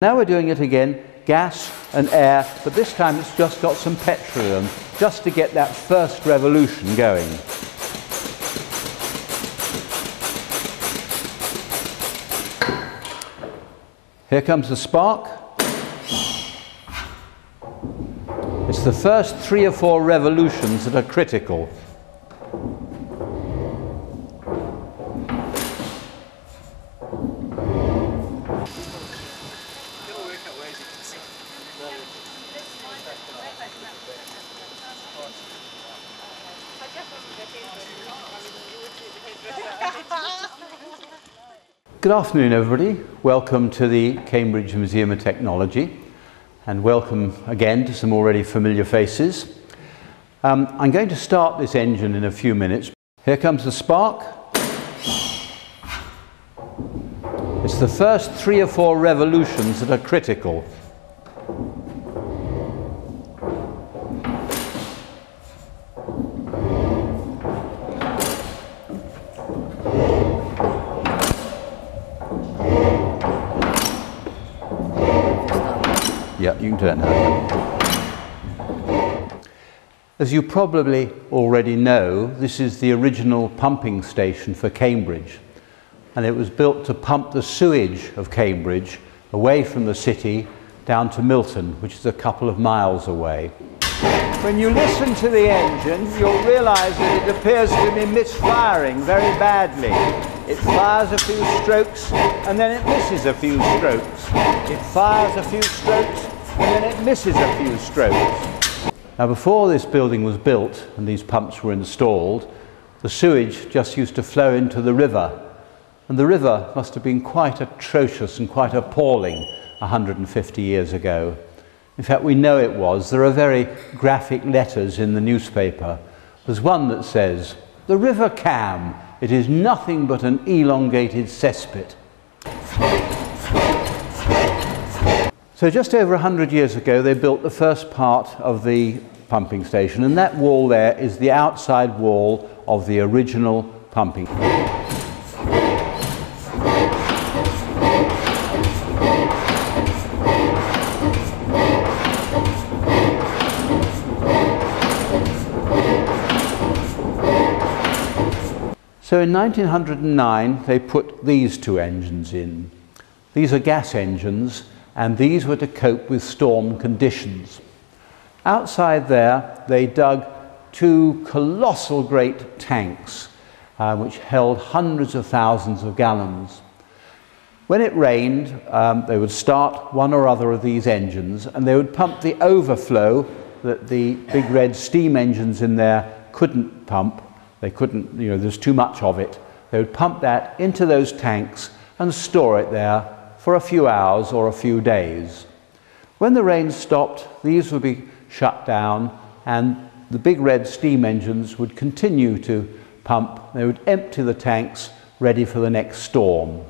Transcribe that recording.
Now we're doing it again, gas and air, but this time it's just got some petroleum, just to get that first revolution going. Here comes the spark. It's the first 3 or 4 revolutions that are critical. Good afternoon, everybody. Welcome to the Cambridge Museum of Technology, and welcome again to some already familiar faces. I'm going to start this engine in a few minutes. Here comes the spark. It's the first 3 or 4 revolutions that are critical. Yeah, you can do that now. As you probably already know, this is the original pumping station for Cambridge, and it was built to pump the sewage of Cambridge away from the city down to Milton, which is a couple of miles away. When you listen to the engine, you'll realise that it appears to be misfiring very badly. It fires a few strokes and then it misses a few strokes. It fires a few strokes and then it misses a few strokes. Now, before this building was built and these pumps were installed, the sewage just used to flow into the river. And the river must have been quite atrocious and quite appalling 150 years ago. In fact, we know it was. There are very graphic letters in the newspaper. There's one that says, "The River Cam, it is nothing but an elongated cesspit." So just over 100 years ago, they built the first part of the pumping station, and that wall there is the outside wall of the original pumping. So in 1909, they put these 2 engines in. These are gas engines, and these were to cope with storm conditions. Outside there, they dug 2 colossal great tanks, which held hundreds of thousands of gallons. When it rained, they would start one or other of these engines, and they would pump the overflow that the big red steam engines in there couldn't pump. They couldn't, there's too much of it. They would pump that into those tanks and store it there for a few hours or a few days. When the rain stopped, these would be shut down and the big red steam engines would continue to pump. They would empty the tanks, ready for the next storm.